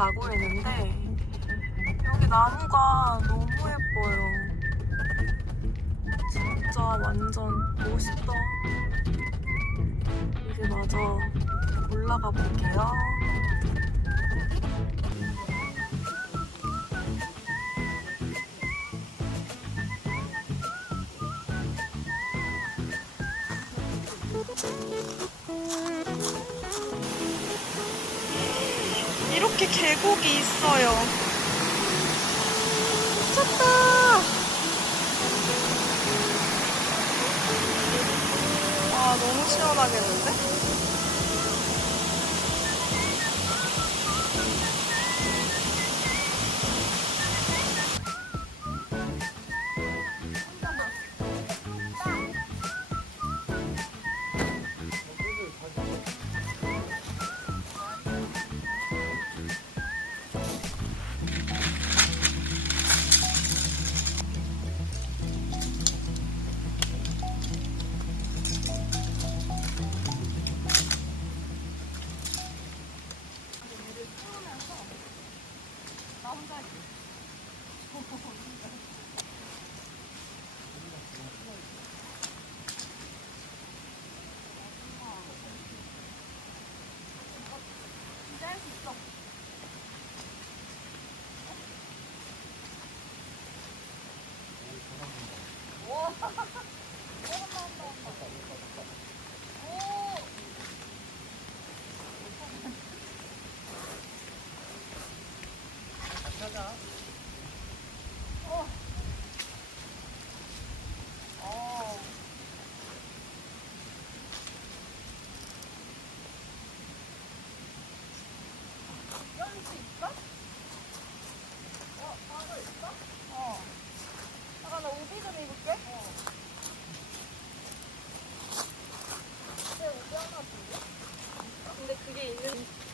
가고 있는데 여기 나무가 너무 예뻐요. 진짜 완전 멋있다. 이제 마저 올라가 볼게요. 이렇게 계곡이 있어요. 미쳤다. 와, 너무 시원하겠는데?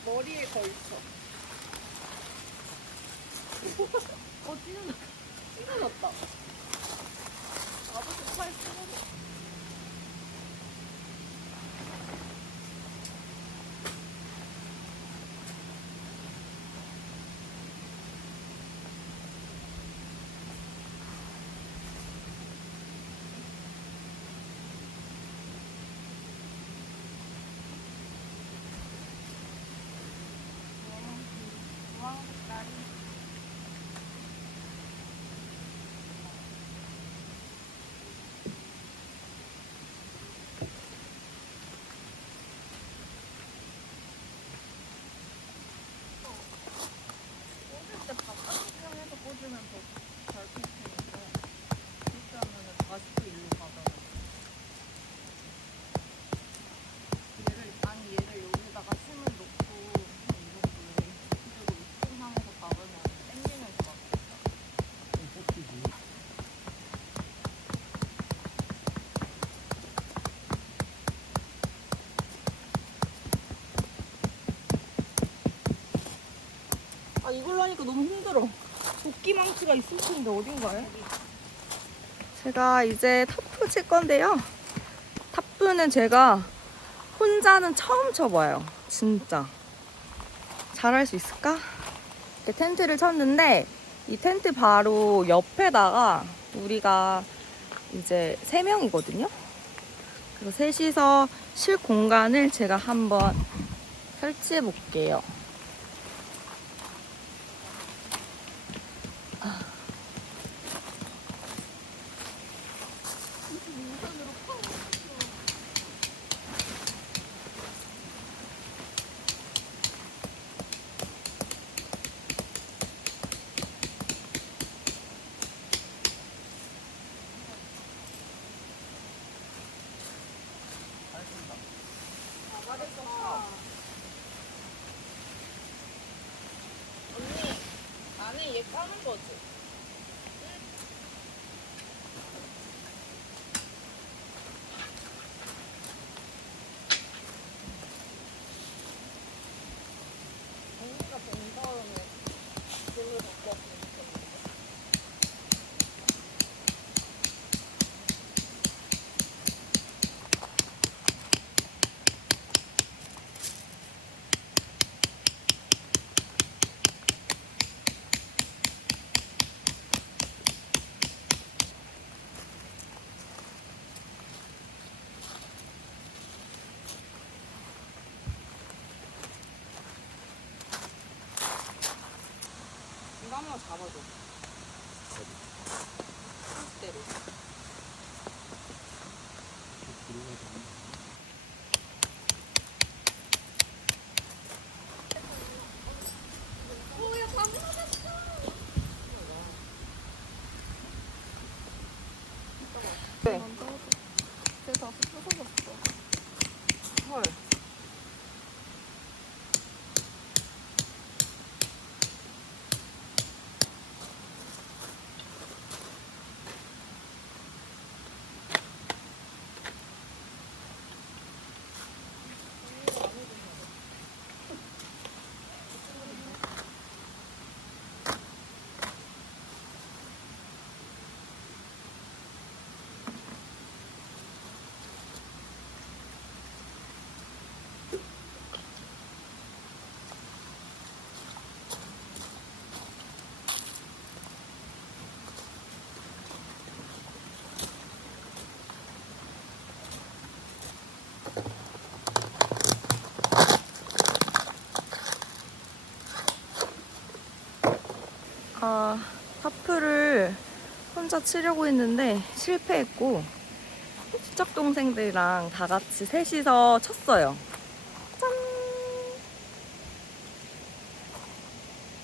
머리에 걸쳐. 찢어졌다. 아버지 팔 찢어졌다. 아, 이걸로 하니까 너무 힘들어. 도끼 망치가 있을 텐데 어딘가에? 제가 이제 타프 칠 건데요. 타프는 제가 혼자는 처음 쳐봐요. 진짜. 잘할 수 있을까? 이렇게 텐트를 쳤는데 이 텐트 바로 옆에다가 우리가 이제 3명이거든요. 그래서 셋이서 쉴 공간을 제가 한번 설치해 볼게요. 언니, 안에 얘 까는 거지? 언니가 된 다음에 불을 갖고 왔으면 좋겠는데. 한번 잡아줘. 풀대로. 네. 그래서 부서졌어. 헐. 하프를 혼자 치려고 했는데 실패했고 수작 동생들이랑 다 같이 셋이서 쳤어요. 짠!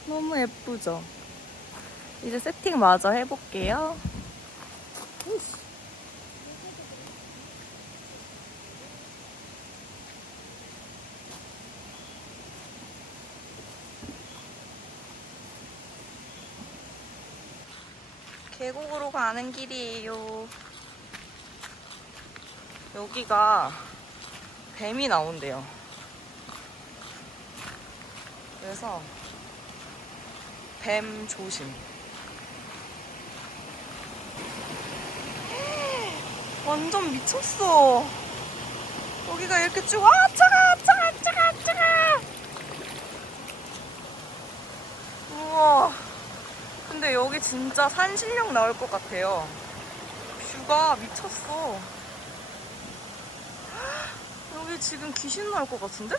너무 예쁘죠? 이제 세팅 마저 해볼게요. 계곡으로 가는 길이에요. 여기가 뱀이 나온대요. 그래서 뱀 조심. 완전 미쳤어. 여기가 이렇게 쭉, 차가. 우와. 근데 여기 진짜 산신령 나올 것 같아요. 뷰가 미쳤어. 여기 지금 귀신 나올 것 같은데?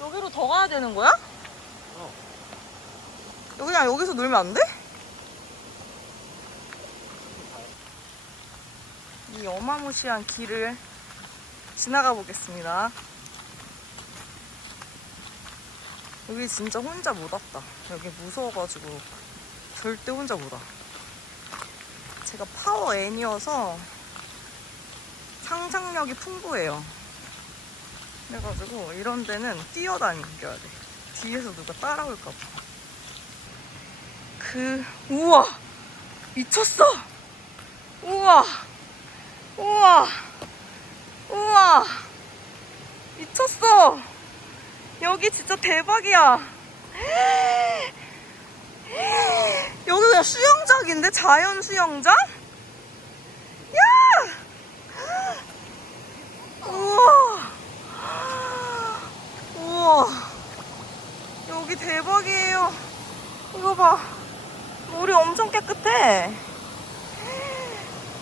여기로 더 가야 되는 거야? 그냥 여기서 놀면 안 돼? 이 어마무시한 길을 지나가 보겠습니다. 여기 진짜 혼자 못 왔다. 여기 무서워가지고 절대 혼자 못 와. 제가 파워 N이어서 상상력이 풍부해요. 그래가지고 이런 데는 뛰어다녀야 돼. 뒤에서 누가 따라올까봐. 우와! 미쳤어! 우와! 미쳤어! 여기 진짜 대박이야. 여기 그냥 수영장인데? 자연 수영장? 야! 우와. 여기 대박이에요. 이거 봐. 물이 엄청 깨끗해.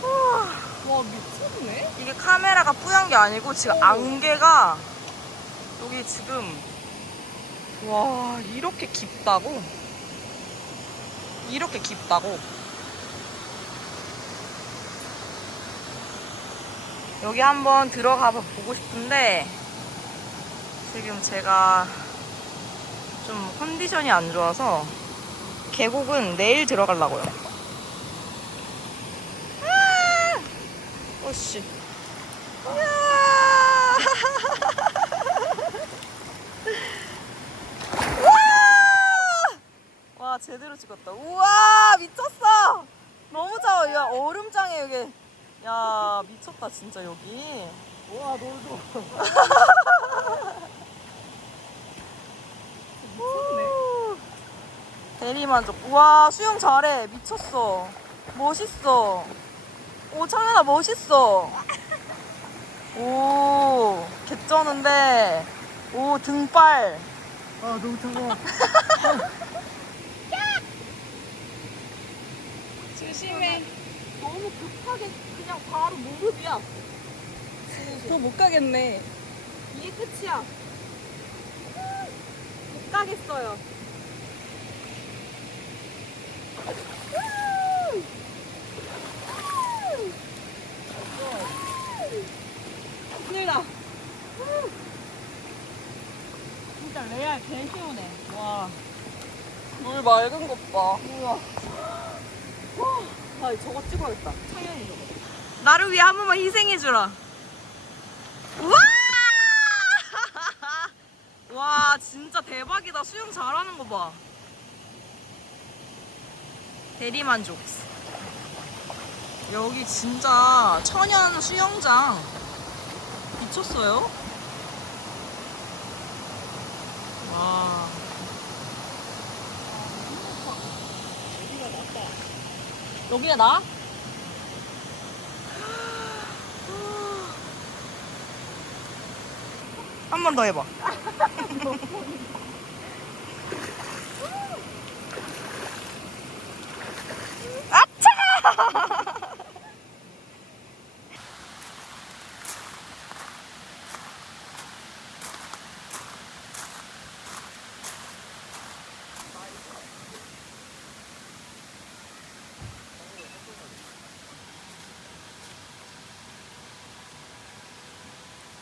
와, 미쳤네? 이게 카메라가 뿌연 게 아니고 지금 안개가 여기 지금 와 이렇게 깊다고? 이렇게 깊다고? 여기 한번 들어가 보고 싶은데 지금 제가 좀 컨디션이 안 좋아서 계곡은 내일 들어가려고요. 오씨. 와 제대로 찍었다. 우와 미쳤어. 너무 좋아. 야 얼음장에 여기. 야 미쳤다 진짜 여기. 우와, 놀도. 대리만족. 우와 수영 잘해. 미쳤어. 멋있어. 오 창현아 멋있어. 오 개쩌는데. 오 등발. 아 너무 차가워. 조심해. 너무 급하게 그냥 바로 무릎이야. 더 못 가겠네. 이게 끝이야. 하겠어요. 힘들다. 진짜 레알 개 시원해. 와. 물 맑은 것 봐. 우와. 아, 저거 찍어야겠다. 창현이 저거. 나를 위해 한 번만 희생해주라. 우와! 와, 진짜 대박이다. 수영 잘하는 거 봐. 대리만족. 여기 진짜 천연 수영장. 미쳤어요? 와. 여기가 나? 한 번 더 해봐.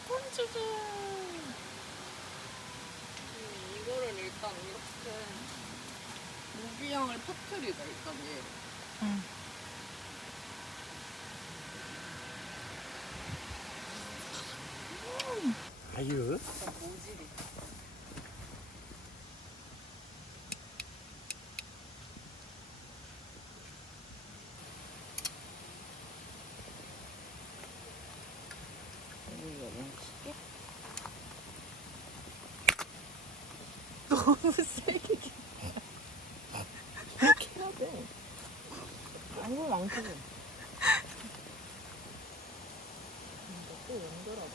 콘치즈. 이거를 일단 이렇게 무기향을 터트리자, 일단 얘. 응. 아유. 모질이. 너무 세게. 이렇게 해야 돼. 아니면 안 크지. 또 연결하자.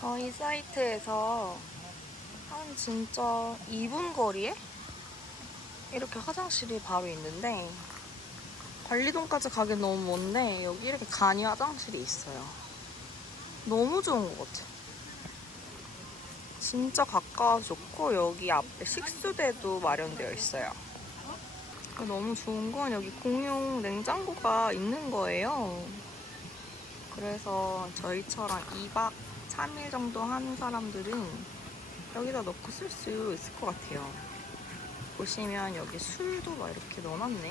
저희 사이트에서 한 진짜 2분 거리에 이렇게 화장실이 바로 있는데 관리동까지 가긴 너무 먼데 여기 이렇게 간이 화장실이 있어요. 너무 좋은 것 같아. 진짜 가까워 좋고 여기 앞에 식수대도 마련되어 있어요. 너무 좋은 건 여기 공용 냉장고가 있는 거예요. 그래서 저희처럼 2박 3일 정도 하는 사람들은 여기다 넣고 쓸 수 있을 것 같아요. 보시면 여기 술도 막 이렇게 넣어놨네.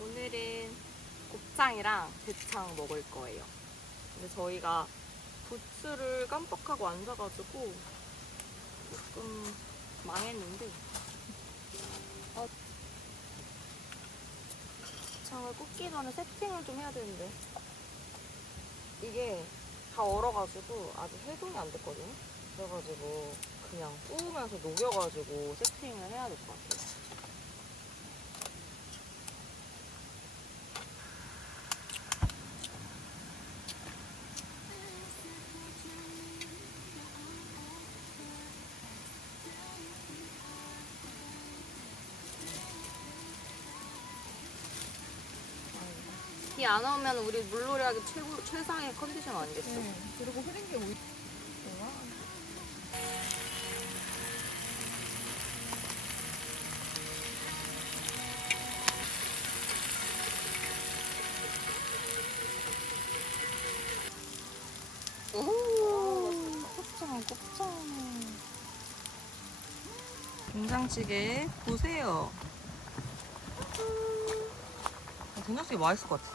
오늘은 곱창이랑 대창 먹을 거예요. 근데 저희가 부츠를 깜빡하고 앉아가지고 조금 망했는데 곱창을 굽기 전에 세팅을 좀 해야 되는데 이게 다 얼어가지고 아직 해동이 안 됐거든요. 그래가지고 그냥 구우면서 녹여가지고 세팅을 해야 될 것 같아요. 비 안 오면 우리 물놀이 하기 최상의 컨디션 아니겠어? 그리고 흐린 게 오이. 된장찌개 보세요. 된장찌개 맛있을 것 같아.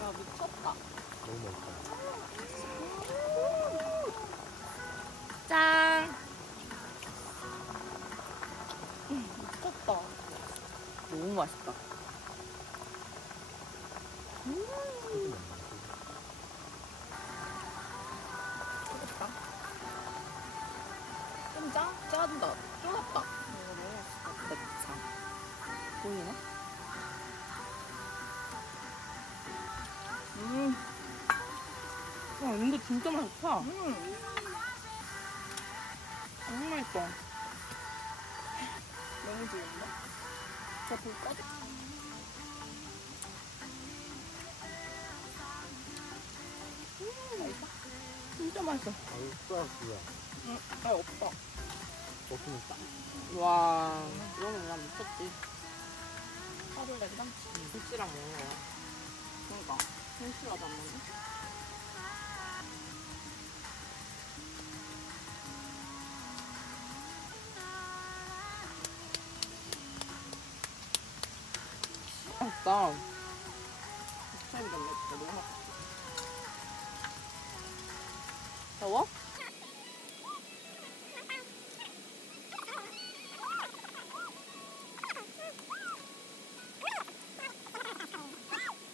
야 미쳤다. 너무 맛있다. 짠. 미쳤다. 너무 맛있다. 좀 짠다. 쫄았다. 매차. 보이나? 와, 근데 진짜 맛있다. 너무 맛있어. 너무 좋은데? 저불 꺼져. 진짜 맛있어. 아유, 숟가락이야. 아 없다. 없으면 딱. 와, 이거는 그냥 미쳤지. 하루 내기랑 김치랑 먹는 거야. 그러니까 김치라도 안 먹네. 맛있다. 미쳐야겠네 진짜 너무 맛있어. 더워?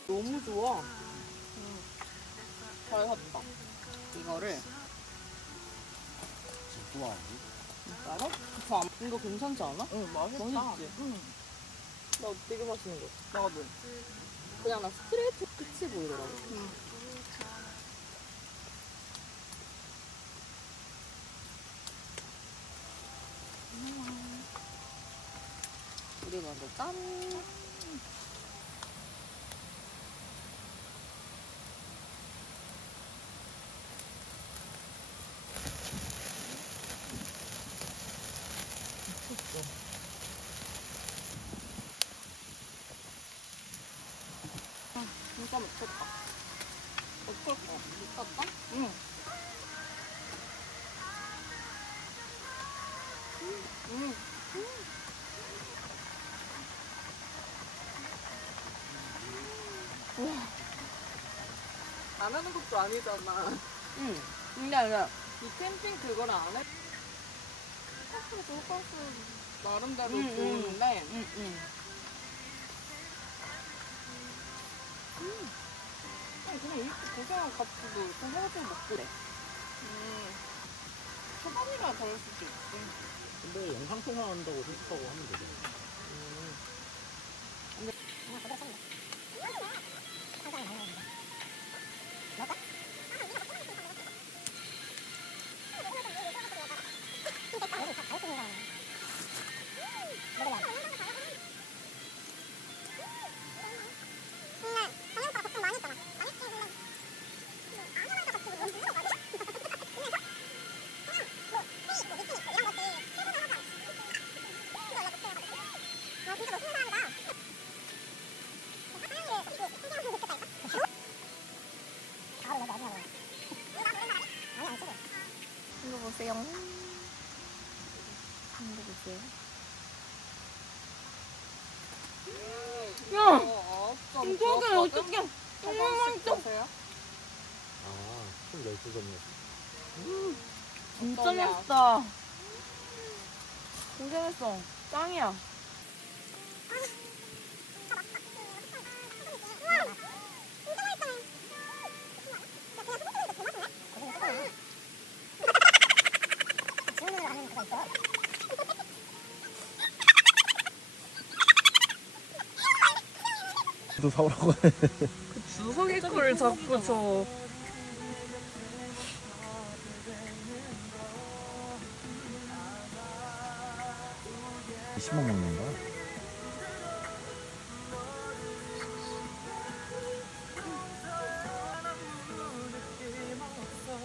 너무 좋아. 잘 샀다. 이거를 좋아. 진짜로? 이거 괜찮지 않아? 응 맛있다. 맛있지? 응. 나 되게 맛있는 거. 나도. 그냥 나 스트레이트 끝이 보이더라고. 응. 우리 먼저 짠. 진짜 미쳤다. 어쩔 거야. 미쳤다? 응. 응. 안 하는 것도 아니잖아. 응. 근데 아니라 이 캠핑 그거를 안 해. 돈가스 나름대로 응, 좋은데 응. 그냥 이렇게 고생한 값도 이렇게 해가지고 먹고 그래. 초반이라 다를 수도 있지. 근데 영상 통화한다고 생각하고 하면 되잖아. 이거 보세요. 이거 보세요. 야! 이거게 어떡해. 너무 맛있어. 아, 총 12점이었어. 진짜 어떠냐? 맛있다. 고생했어. 짱이야. 또 사오라고 해. 주석이 거를 자꾸 저. 20만 먹는 거야?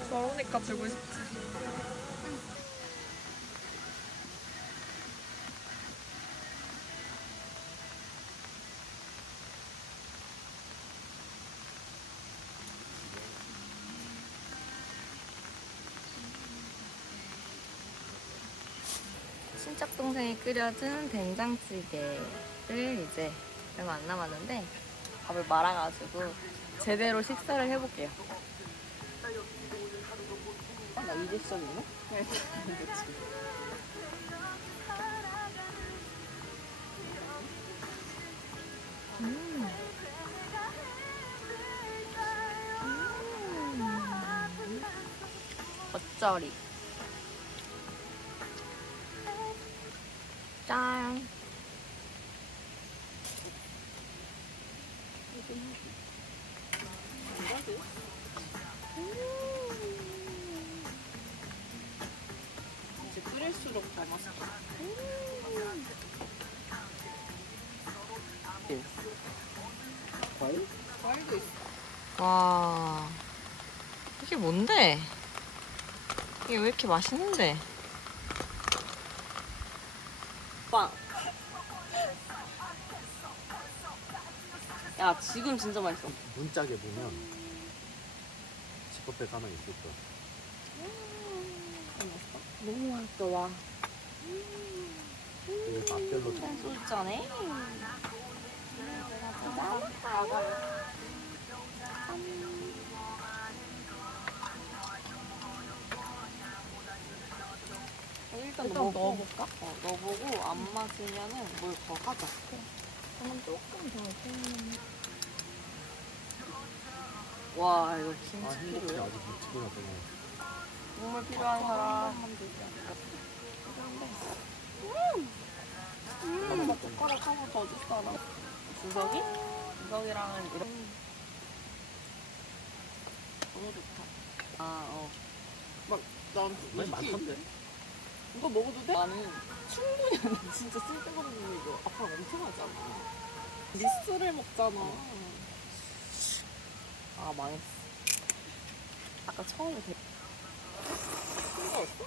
저러니까 주고 싶지. 친척 동생이 끓여준 된장찌개를 이제 얼마 안 남았는데 밥을 말아가지고 제대로 식사를 해볼게요. 나 이제 시작이네? 네. 겉절이 짠. 이제 끓일수록 더 맛있다. 과일? 과일도 있어. 와, 이게 뭔데? 이게 왜 이렇게 맛있는데? 빵. 야, 지금 진짜 맛있어. 문짝에 보면 지퍼백 하나 있을 거야. 너무 맛있다, 와. 이게 맛별로 소주잔에. 일단 넣어볼까? 넣어보고 안 맞으면은 뭘 더 하자. 저는 조금 더 와, 이거 아 행복해 김치 아직 묻히긴 하잖아. 국물 필요한 사람 하면 되지 않을까? 나 젓가락 하나 더 줄 사람. 주석이? 주석이랑은 이렇게. 너무 좋다. 아, 난 많이 많던데? 이거 먹어도 돼? 나는 충분히 안 돼. 진짜 쓸데없는 이거 아빠 엄청 하잖아. 미스를 먹잖아. 아, 망했어. 아까 처음에 되게 싱거웠어?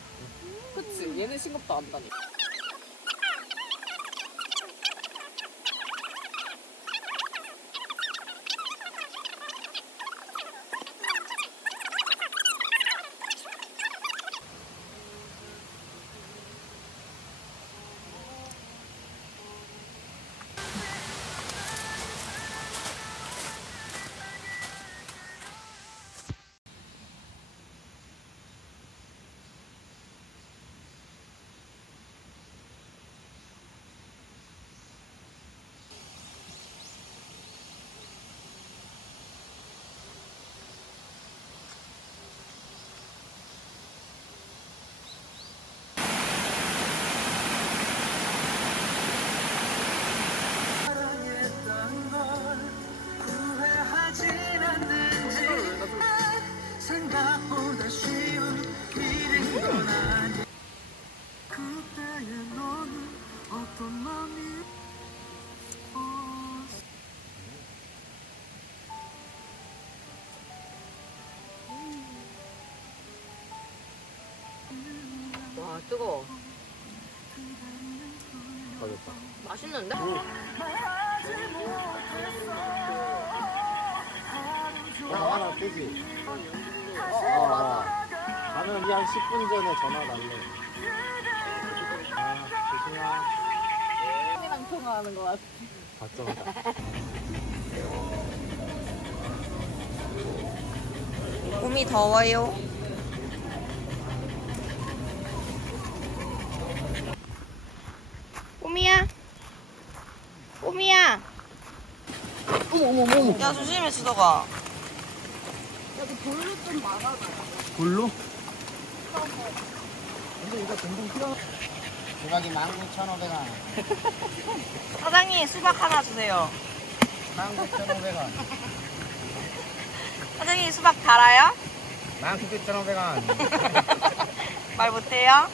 그치? 얘는 싱겁도 안 다니. 생각보다 쉬운 일인 건 아니 그때의 너는 어떤 맘이 와, 뜨거워. 가졌다. 맛있는데? 하나 뜨지? 나는 한 10분 전에 전화 날래. 아, 조심하. 형이랑 통화하는 거 같아. 걱정하다. 몸이 더워요. 꼬미야. 꼬미야. 어머. 야, 조심해, 수덕아. 불로? 근데 이거 동동 필요 조각이 19,500원 사장님, 수박 하나 주세요. 19,500원 사장님, 수박 달아요? 19,500원 말 못해요?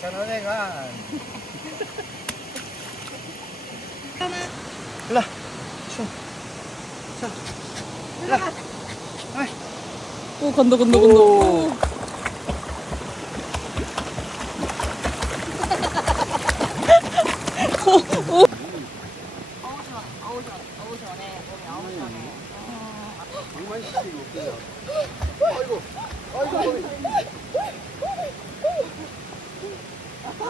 19,500원 일라. 오, 간다. 오. 어우, 시원해. 몸이 아우, 시원해. 정말 시키고 웃기냐. 아이고.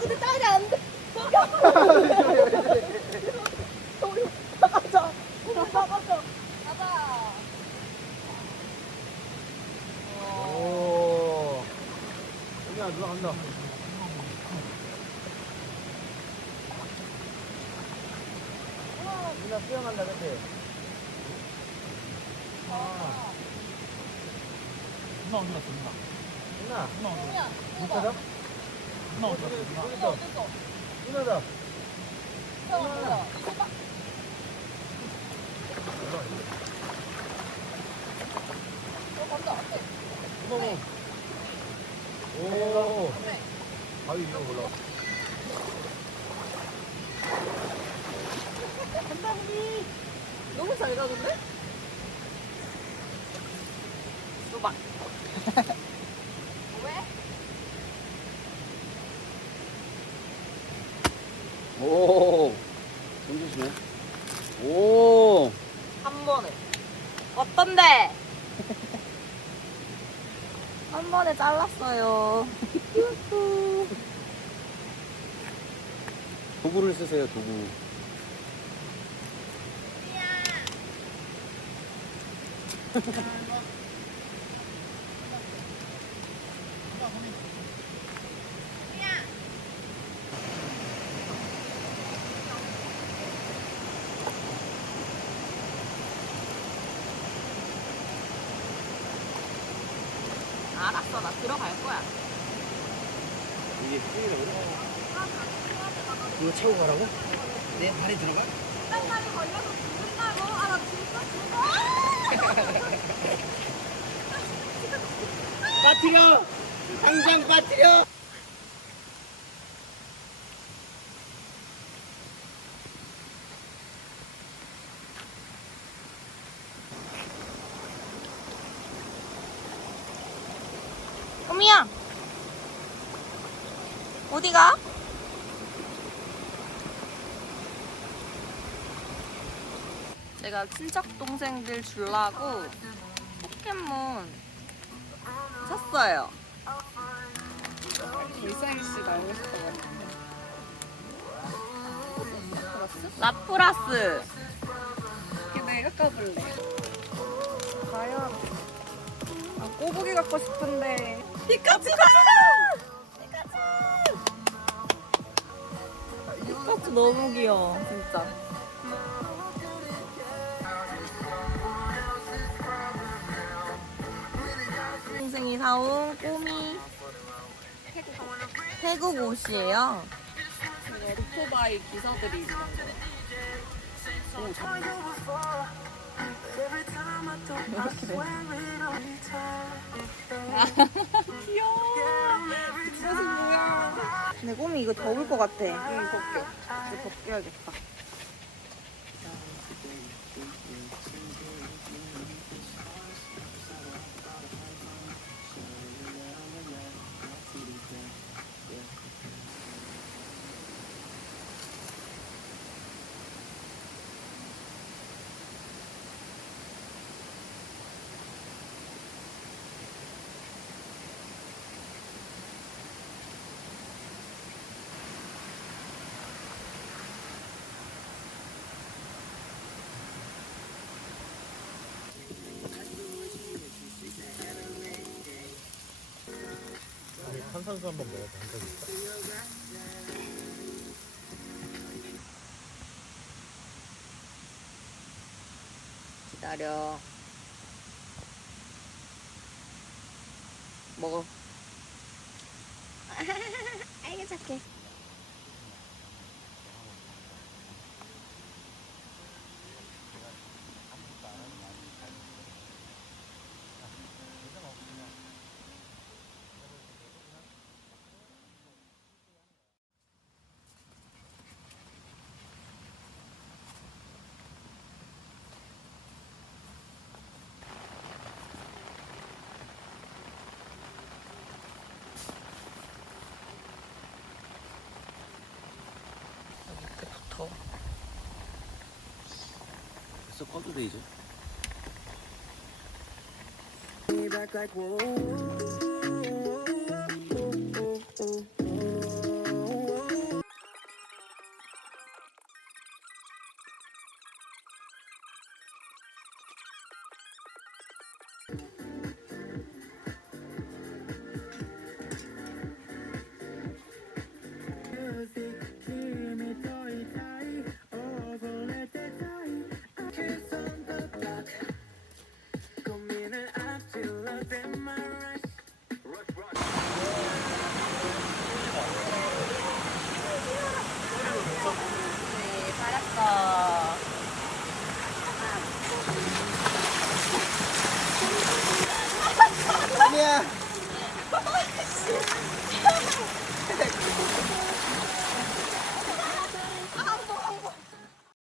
근데 딸이 안 간다, 누나 간다. 누나 수영한다, 그치? 누나 어디 갔어, 누나? 누나? 누나 어디 갔어? 못 찾아? 누나 어디 갔어, 누나? 누나다. 누나. 오. 바위 위로 올라가. 너무 잘 가던데? 수박. 오. 던지시네. 오. 한 번에. 어떤데? 한 번에 잘랐어요. 도구를 쓰세요, 도구. 알았어, 나 들어갈 거야. 이게 힘이라고 그래? 이거 차고 가라고? 내 발이 들어가? 딴날이 걸려서 죽는다고? 아, 나 진짜 죽어! 빠뜨려! 당장 빠뜨려! 꼬미야! 어디가? 제가 친척 동생들 주려고 포켓몬 샀어요. 일상이 씨 나오고 싶어가지고. 라프라스. 근데 깎아볼래. 과연. 아, 꼬부기 갖고 싶은데. 피카츄다! 피카츄 너무 귀여워, 진짜. 동생이 사온 꼬미 태국 옷이에요. 그거 오토바이 기사들이 입는 거. 오, 귀여워. 이것은 뭐야? 근데 꼬미 이거 더울 것 같아. 응, 벗겨. 이제 벗겨야겠다. 탄산수 한번 먹어봐. 한 적이 있어? 기다려. 먹어. 아이고 착해. 붙어. 벌써 꺼도 돼, 이제.